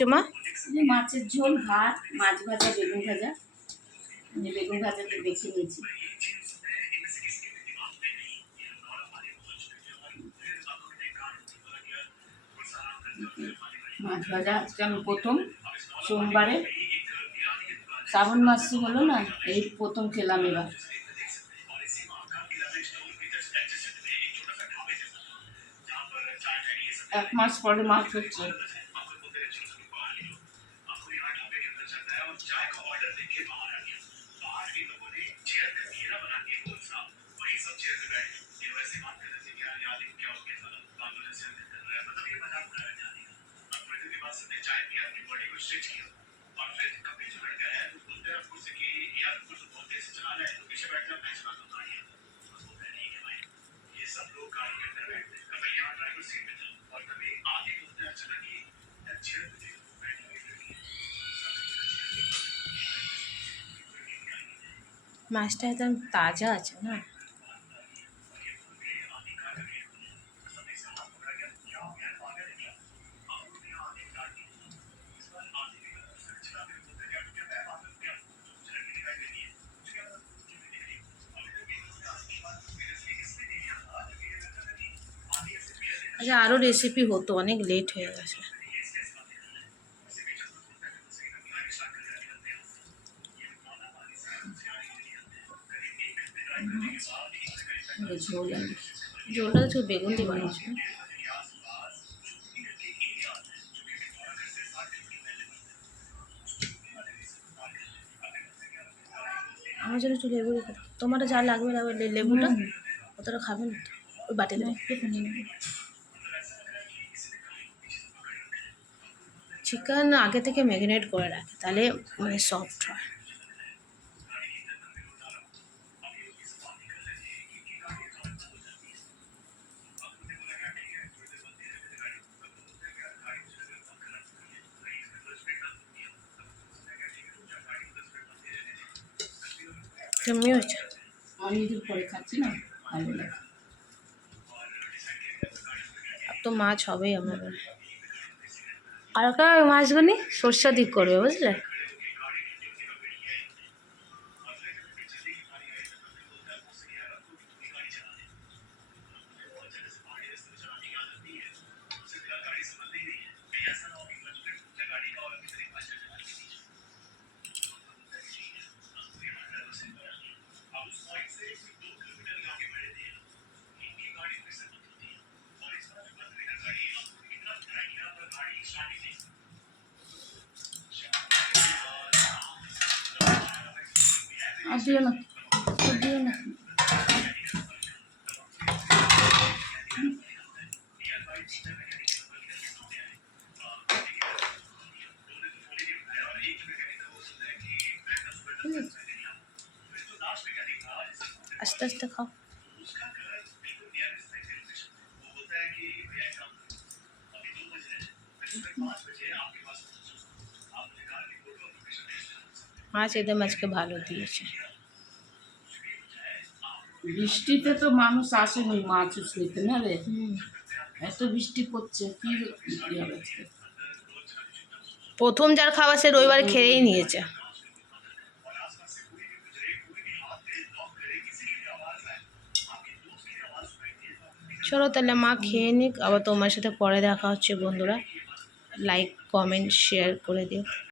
করছো মা? মাছের ঝোল, ভাত, মাছ ভাজা, বেগুন ভাজা। বেগুন ভাজাটা বেছে নিয়েছি। মাছ ভাজা আজকে আমি প্রথম সোমবারে, শ্রাবণ মাস হলো না, এই প্রথম খেলাম এবার। এক মাস পরে মাছ হচ্ছে। মাছটা একদম তাজা আছে না? আচ্ছা, আরও রেসিপি হতো, অনেক লেট হয়ে গেছে। ঝোলটা তো বেগুন দিয়ে বানিয়েছো। আমার জন্য একটু লেবু রেখে দাও। তোমার যা লাগবে লাগবে লেবুটা অতটা খাবে না তো, ওই বাটিতে একটুখানি নেবে। চিকেন আগে থেকে ম্যারিনেট করে রাখে, তাহলে মানে সফট হয়। কেমনি হয়েছে? আমি এদের পরে খাচ্ছি না, ভালো লাগে। আর তো মাছ হবেই আমাদের। আর একটা মাছগুলি সর্ষে দিক করবে, বুঝলে? আর দিও না, দিও না। আস্তে আস্তে খাও। মাছ এদের মাছকে ভালো দিয়েছে। বৃষ্টিতে তো মানুষ আসেনি মাছ নিতে না রে, এত বৃষ্টি পড়ছে, কি বিক্রি হবে আজকে? প্রথম যার খাওয়া সে রবিবার খেয়েই নিয়েছে। চলো তাহলে মা খেয়ে নিক, আবার তোমার সাথে পরে দেখা হচ্ছে বন্ধুরা। লাইক কমেন্ট শেয়ার করে দিও।